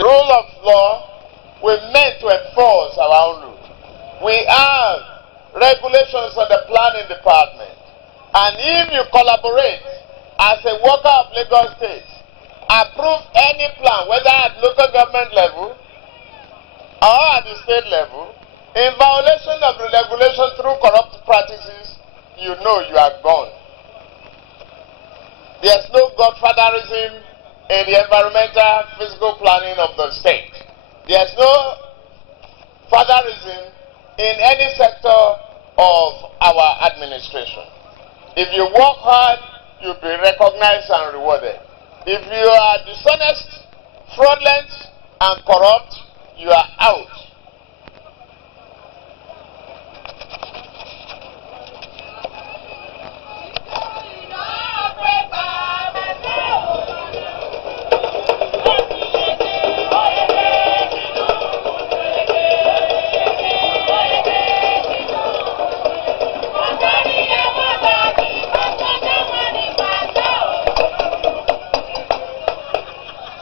The rule of law, we meant to enforce our own rule. We have regulations on the planning department. And if you collaborate as a worker of Lagos State, approve any plan, whether at local government level or at the state level, in violation of the regulation through corrupt practices, you know you are gone. There's no godfatherism in the environmental physical planning of the state. There's no fatherism in any sector of our administration. If you work hard, you'll be recognized and rewarded. If you are dishonest, fraudulent, and corrupt, you are out.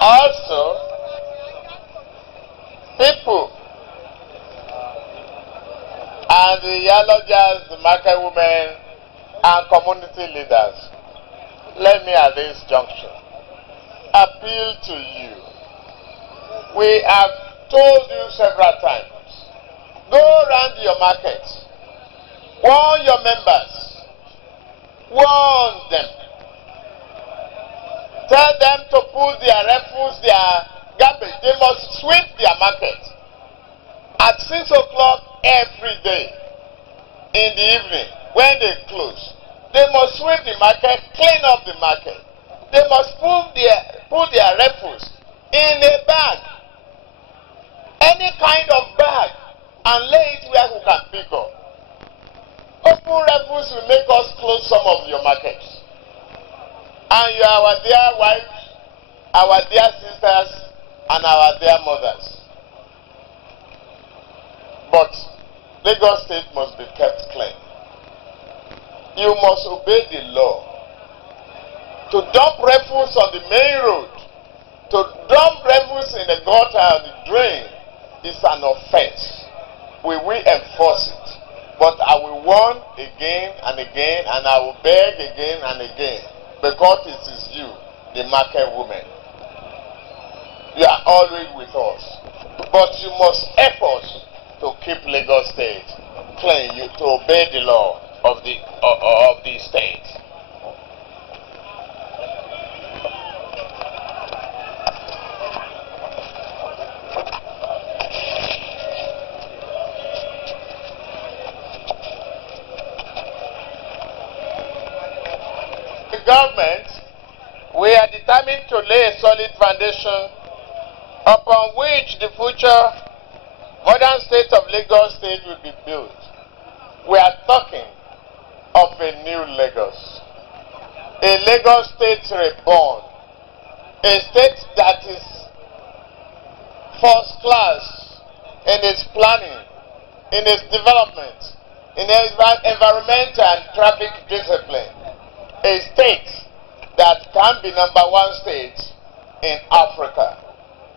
Also, people and the yalogers, the market women, and community leaders, let me at this junction appeal to you. We have told you several times, go around your markets, warn your members, warn them. Tell them to put their refuse, their garbage. They must sweep their market at 6 o'clock every day in the evening when they close. They must sweep the market, clean up the market. They must put their refuse in a bag, any kind of bag, and lay it where we can pick up. Open refuse will make us close some of your markets. And you are our dear wives, our dear sisters, and our dear mothers. But Lagos State must be kept clean. You must obey the law. To dump refuse on the main road, to dump refuse in the gutter or the drain is an offense. We will enforce it. But I will warn again and again, and I will beg again and again. Because it is you, the market woman. You are always with us. But you must help us to keep Lagos State clean, to obey the law of the state. Government, we are determined to lay a solid foundation upon which the future modern state of Lagos State will be built. We are talking of a new Lagos, a Lagos State reborn, a state that is first class in its planning, in its development, in its environmental and traffic discipline. A state that can be #1 state in Africa.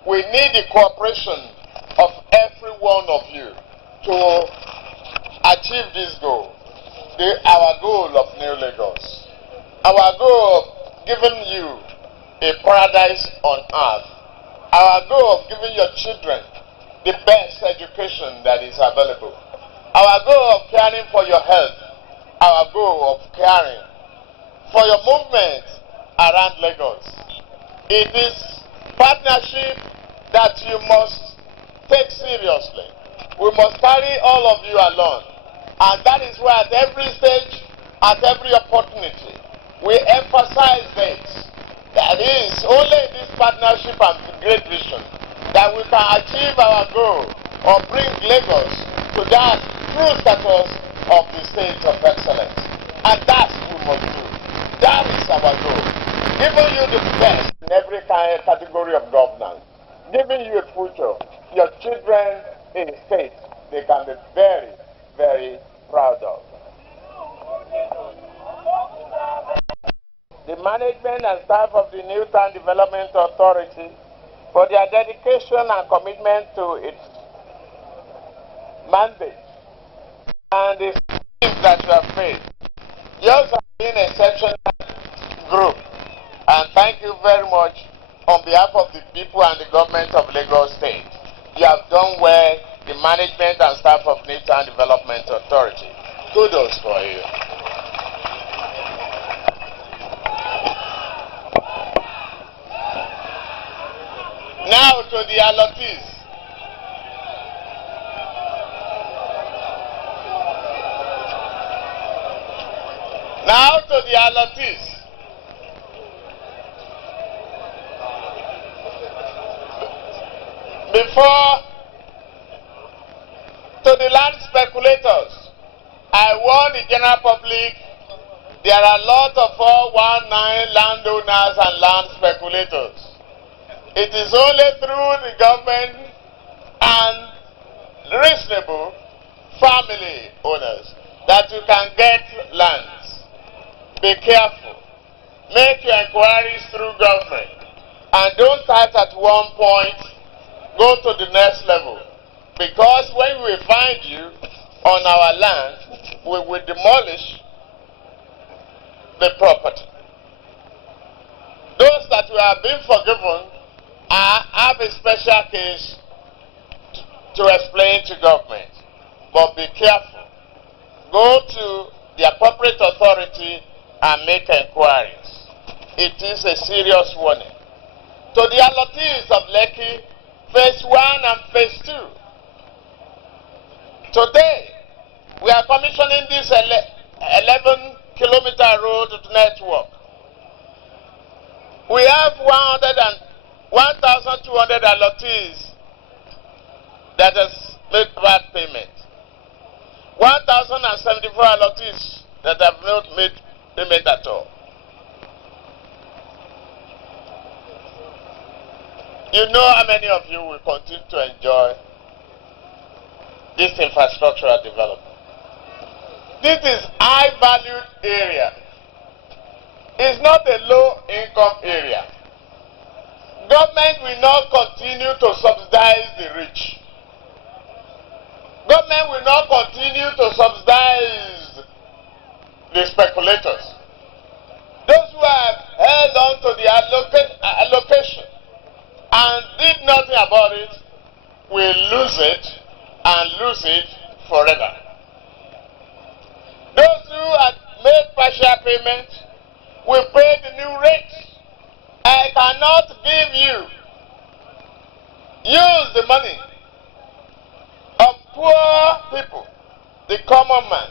We need the cooperation of every one of you to achieve this goal. Our goal of New Lagos. Our goal of giving you a paradise on earth. Our goal of giving your children the best education that is available. Our goal of caring for your health. Our goal of caring for your movement around Lagos. It is partnership that you must take seriously. We must carry all of you along. And that is why at every stage, at every opportunity, we emphasize this. That is only in this partnership and great vision that we can achieve our goal or bring Lagos to that true status of the state of excellence. And that's what we must do. That is our goal. Giving you the best in every category of governance. Giving you a future. Your children in a state they can be very, very proud of. The management and staff of the New Town Development Authority for their dedication and commitment to its mandate and the schemes that you have made. Yours have been an exceptional group, and thank you very much on behalf of the people and the government of Lagos State. You have done well, the management and staff of Nature Development Authority. Kudos for you. Now to the allottees. Now to the allottees. Before to the land speculators, I warn the general public there are a lot of 419 landowners and land speculators. It is only through the government and reasonable family owners that you can get lands. Be careful. Make your inquiries through government. And don't start at one point, go to the next level. Because when we find you on our land, we will demolish the property. Those that we have been forgiven have a special case to explain to government. But be careful. Go to the appropriate authority and make inquiries. It is a serious warning. To the allottees of Lekki, Phase 1 and Phase 2. Today, we are commissioning this 11-kilometer road network. We have 1,200 allottees that has made bad payment. 1,074 allottees that have not made payment at all. You know how many of you will continue to enjoy this infrastructural development. This is high-valued area. It's not a low-income area. Government will not continue to subsidize the rich. Government will not continue to subsidize the speculators. Those who have held on to the allocation and did nothing about it will lose it and lose it forever. Those who had made partial payment will pay the new rate. I cannot use the money of poor people, the common man,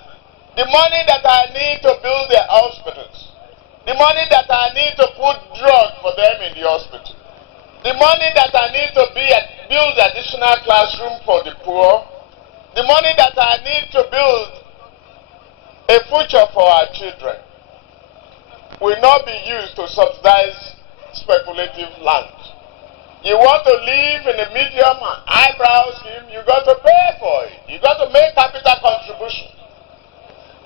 the money that I need to build their hospitals, the money that I need to put drugs for them in the hospital, the money that I need to build additional classroom for the poor, the money that I need to build a future for our children will not be used to subsidize speculative land. You want to live in a medium and highbrow scheme, you got to pay for it. You got to make capital contribution.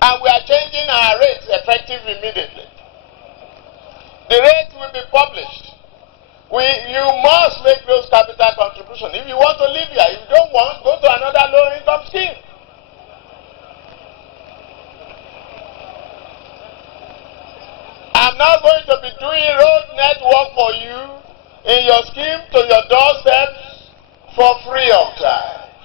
And we are changing our rates effective immediately. The rate will be published. You must make those capital contributions. If you want to live here, if you don't want, go to another low-income scheme. I'm not going to be doing road network for you in your scheme to your doorsteps for free of charge.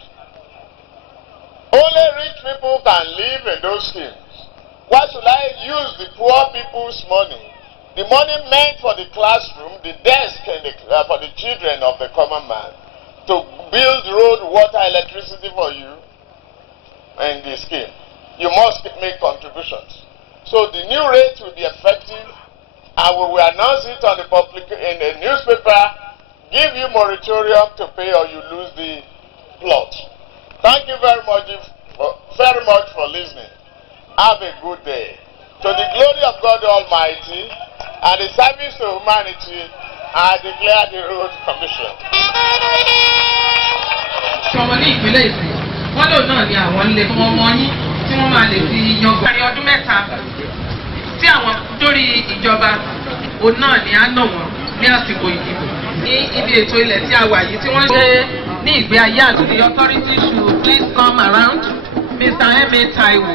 Only rich people can live in those schemes. Why should I use the poor people's money? The money meant for the classroom, the desk, and for the children of the common man, to build road, water, electricity for you in the scheme. You must make contributions. So the new rate will be effective, and we will announce it on the public in the newspaper, give you moratorium to pay or you lose the plot. Thank you very much for listening. Have a good day. To the glory of God Almighty and the service to humanity, I declare the road commission. Ọmọ ní ìpínlẹ̀ Èkó, wọ́n lò náà ní àwọn ilé fún ọmọ yín tí wọ́n máa lè fi yan gbà. Ní ọdún mẹ́ta tí àwọn dórí ìjọba òun náà ni á nà wọ́n ní àsìkò ìdìbò. Ní ní ibi ètò ilẹ̀ tí a wà yìí tí wọ́n ṣe ní ìgbé ayé àti the authority should please come around Mr. M.A. Taiwo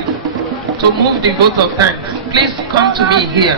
to move the vote of thanks. Please come to me here.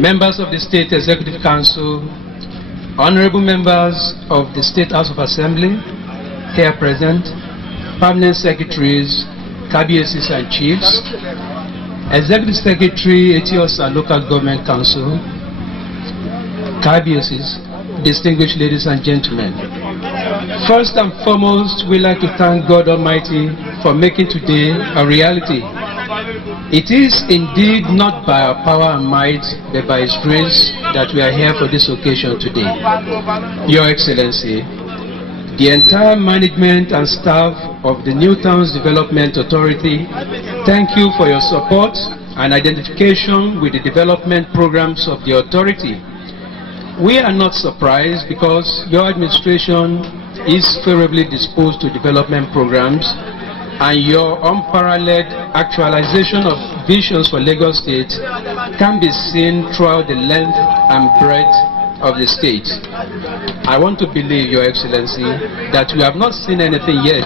Members of the State Executive Council, honorable members of the State House of Assembly, here present, permanent secretaries, KBSs and chiefs, Executive Secretary, Etiosa Local Government Council, KBSs, distinguished ladies and gentlemen. First and foremost, we'd like to thank God Almighty for making today a reality. It is indeed not by our power and might, but by His grace that we are here for this occasion today. Your Excellency, the entire management and staff of the New Towns Development Authority, thank you for your support and identification with the development programs of the authority. We are not surprised because your administration is favorably disposed to development programs, and your unparalleled actualization of visions for Lagos State can be seen throughout the length and breadth of the state. I want to believe, Your Excellency, that we have not seen anything yet.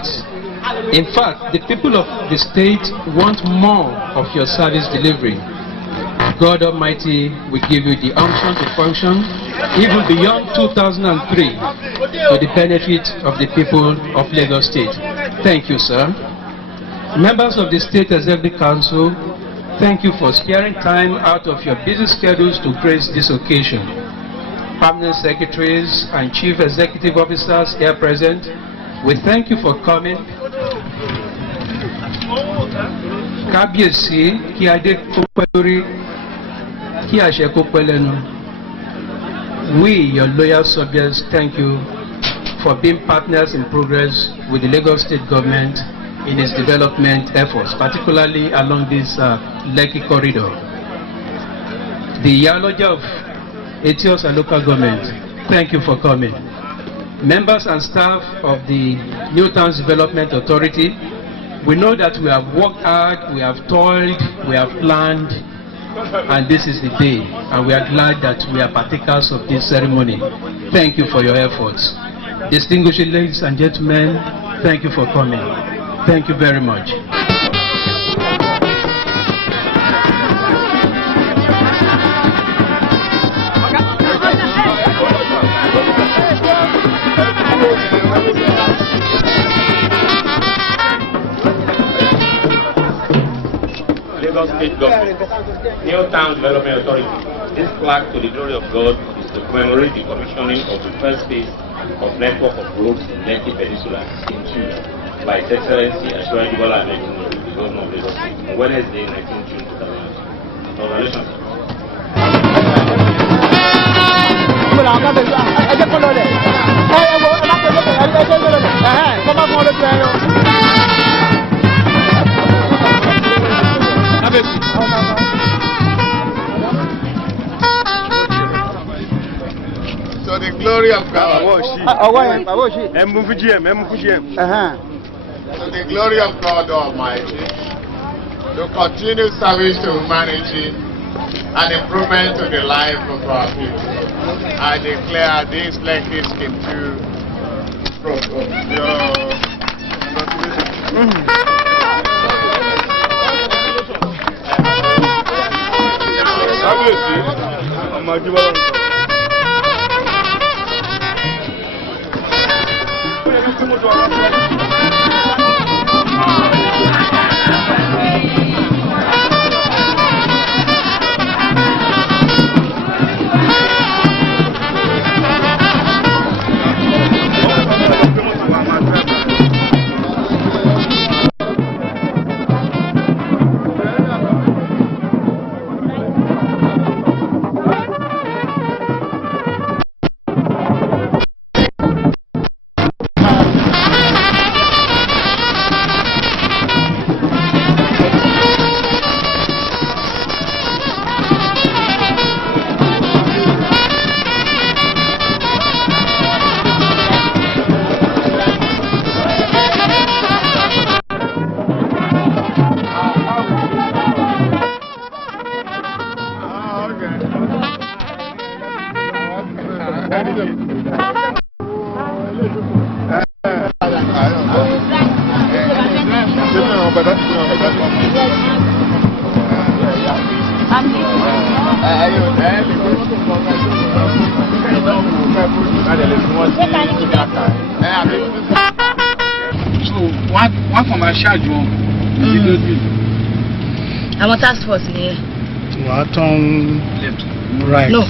In fact, the people of the state want more of your service delivery. God Almighty will give you the unction to function even beyond 2003 to the benefit of the people of Lagos State. Thank you, sir. Members of the State Executive Council, thank you for sparing time out of your busy schedules to grace this occasion. Permanent secretaries and chief executive officers here present, we thank you for coming. Kábíyèsí, kí adé kó pẹ́ lórí, kí àṣẹ kó pẹ́ lẹ́nu. We, your loyal subjects, thank you for being partners in progress with the Lagos State government in its development efforts, particularly along this Lekki corridor. The Yaloja of Etiosa local government, thank you for coming. Members and staff of the New Towns Development Authority, we know that we have worked hard, we have toiled, we have planned, and this is the day, and we are glad that we are partakers of this ceremony. Thank you for your efforts. Distinguished ladies and gentlemen, thank you for coming. Thank you very much. Lagos State Government, New Town Development Authority. This plaque to the glory of God is to commemorate the commissioning of the first phase of network of roads in Lekki Peninsula in June by His Excellency Ashwari Bola Ahmed, the Governor of Lagos State, on Wednesday, 19 June 2000. Congratulations. So the glory of God. To the glory of God Almighty, to continue service to humanity and improvement to the life of our people. I declare this Lekki Scheme 2 So one from my charge one. I'm a task force here. What on left? Right. No.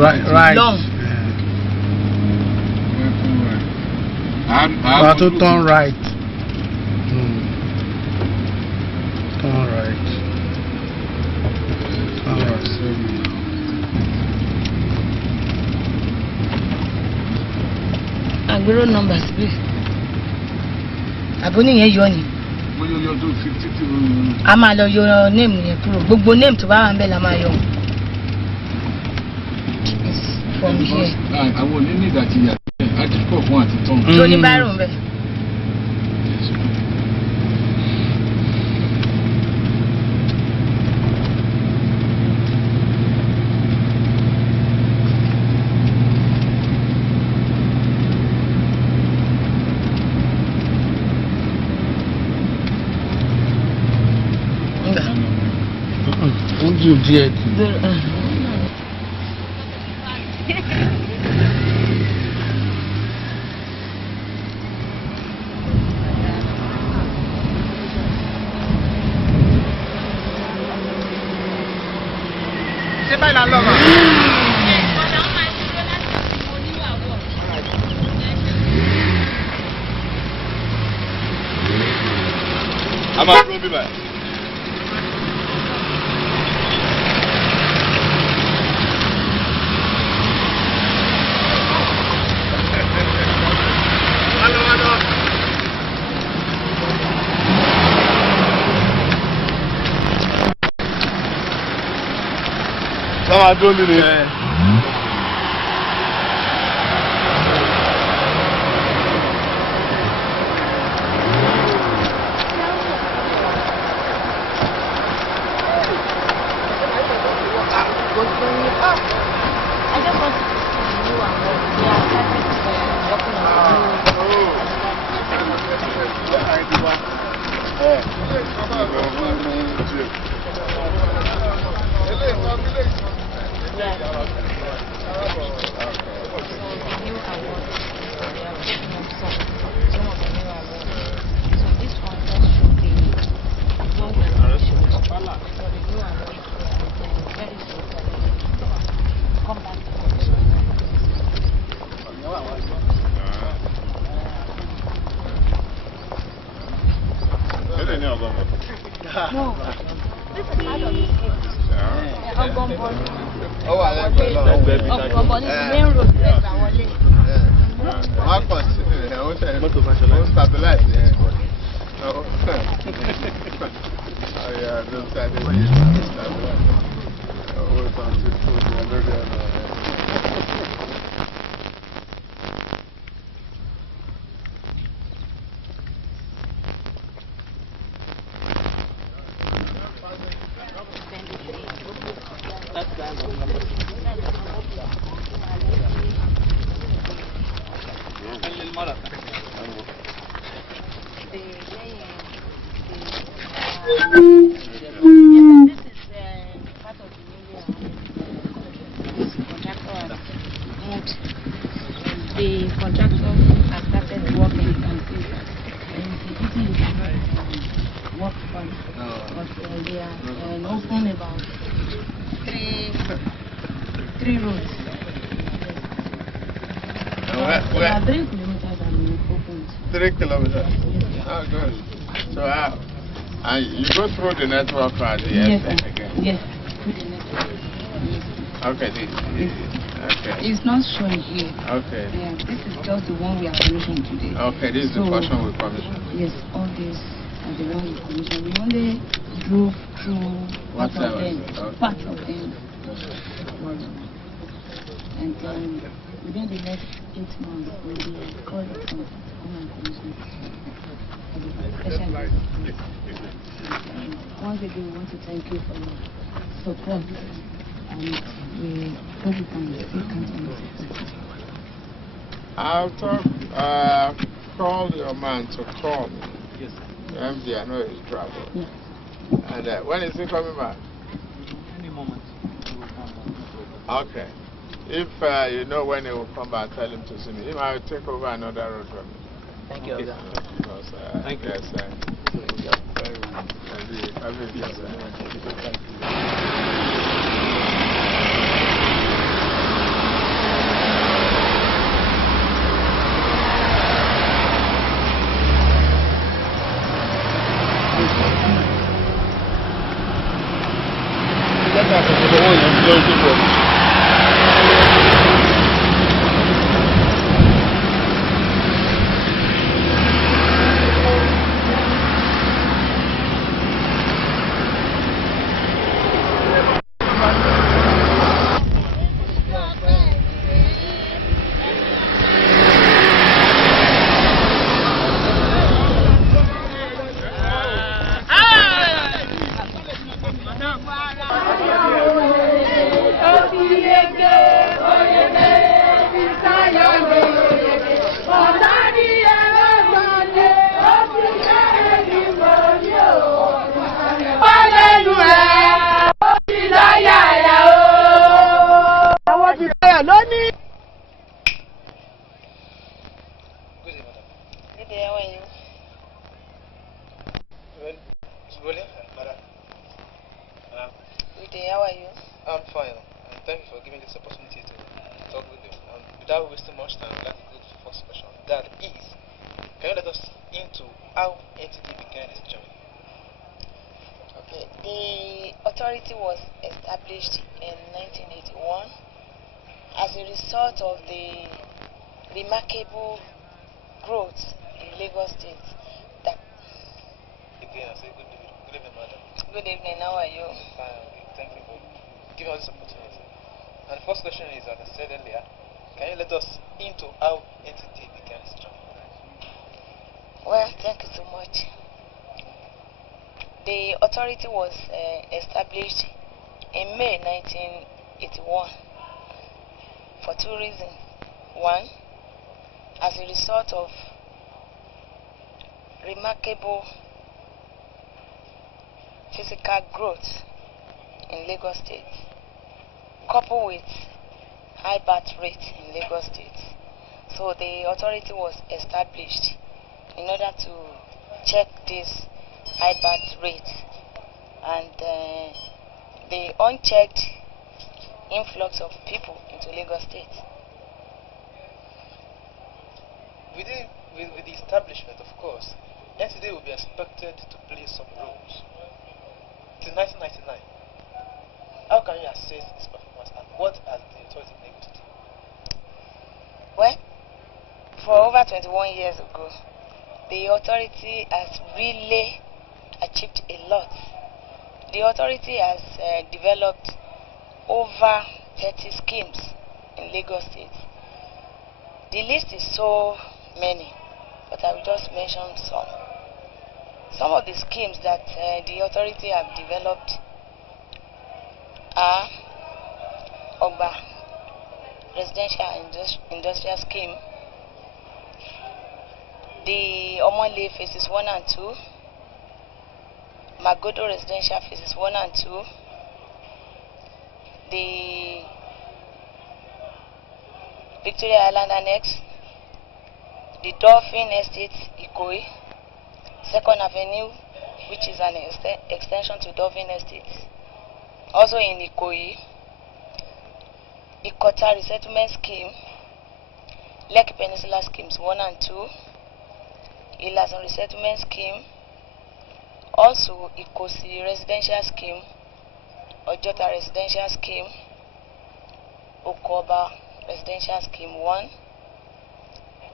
Right. Long. What to turn right? Turn right. Turn right. Agbero numbers please. Aboni yẹn yọ ni. A máa lọ yọ name yẹn kúrò. Gbogbo name tó bá wà ńbẹ̀ la máa yọ. From here. Àwọn oníní ìdàtí yà á ti kọ̀ fún àti tán. Tó ní báyìí ńbẹ̀. You did. Ṣé báyìí la lọ mọ̀? A máa dúró bí báyìí. Come on, don't do this. No. This is part of the scheme. Oh, I like it. Ogbon is the main road to Wale. I consider it. I won't stabilize it. Oh, yeah, don't stabilize it. The contractor has started working and work fund. But they are open about three roads. About 3 kilometers and opened. 3 kilometers? Oh, good. So, and you go through the network at the end again? Yes, through the network. Okay, okay. It's not shown here. Okay. Yeah, this is just the one we are commissioned today. Okay, this is the portion we commissioned. Yes, all these are the ones we commissioned. We only drove through part of them. Okay. Part of them. And within the next 8 months, we'll be called to come and commission. Once again, we want to thank you for your support. And we hope you can still count on the support. I'll call your man to call me. Yes. MD, I know it's trouble. Yes. And when is he coming back? Any moment. Okay. If you know when he will come back, tell him to see me. He might take over another road from me. Thank you. Because, Thank you. yes, I'm fine, and thank you for giving this opportunity to talk with you. Without wasting much time, I'd like to go to the first question. That is, can you let us into how NTD began its journey? Okay, the authority was established in 1981 as a result of the remarkable growth in Lagos State. Again, I say good evening, madam. Good evening, how are you? Fine, thank you for giving us this opportunity. And the first question is, as I said earlier, can you let us into how NTD began its journey? Well, thank you so much. The authority was established in May 1981 for two reasons. One, as a result of remarkable physical growth in Lagos State, coupled with high birth rate in Lagos State. So the authority was established in order to check this high birth rate and the unchecked influx of people into Lagos State. With the establishment, of course, NTD will be expected to play some roles. Till 1999, how can you assess its performance and what has the authority been able to do? Well, for over 21 years ago, the authority has really achieved a lot. The authority has developed over 30 schemes in Lagos State. The list is so many, but I will just mention some. Some of the schemes that the authority have developed are Ogba Residential Industrial Scheme, the Omole Phases 1 and 2, Magodo Residential Phases 1 and 2, the Victoria Island Annex, the Dolphin Estate Ikoyi, 2nd Avenue, which is an extension to Dolphin Estate. Also in Ikoyi, Ikota Resettlement Scheme, Lekki Peninsula Schemes 1 and 2, Ilasan Resettlement Scheme, also Ikosi Residential Scheme, Ojota Residential Scheme, Okoba Residential Scheme 1,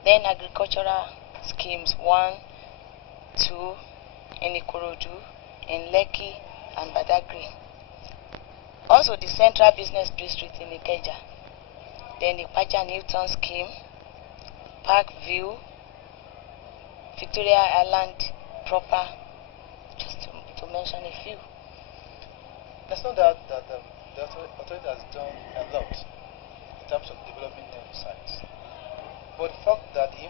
then Agricultural Schemes 1, 2, in Ikorodu, in Lekki and Badagry. Also the Central Business District in Ikeja, then the Pacha Newton Scheme, Park View, Victoria Island proper, just to mention a few. There's no doubt that the authority has done a lot in terms of developing new sites. But the fact that the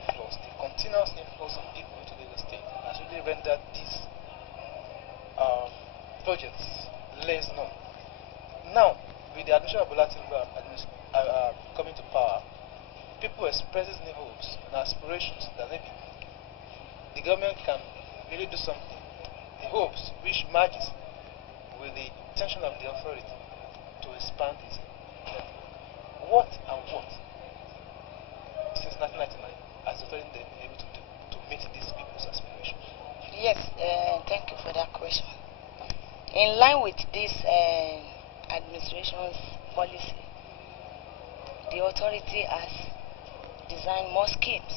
continuous influx of people into Lagos State has really rendered these projects less known. Now, with the admission of Bola Tinubu coming to power, people expresses new hopes and aspirations that maybe the government can really do something. The hopes which merges with the intention of the authority to expand this. What since 1999 has the authority been able to do to meet these people's aspirations? Yes, thank you for that question. In line with this administration's policy, the authority has designed more schemes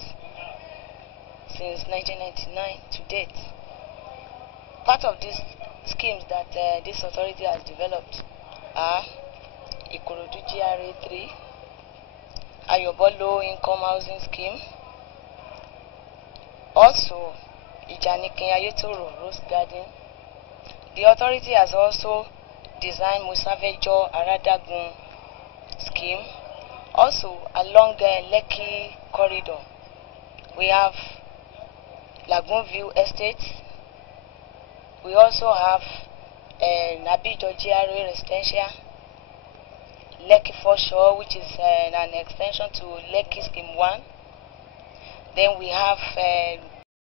since 1999 to date. Part of these schemes that this authority has developed are Ikorodu GRA 3, Ayobo Low Income Housing Scheme, also Ijanikin Ayetoro Rose Garden. The authority has also designed Musavejo Aradagun scheme. Also along Lekki corridor, we have Lagoon View Estate. We also have Nabijo GRA Residential, Lekki Foreshore, which is an extension to Lekki Scheme 1. Then we have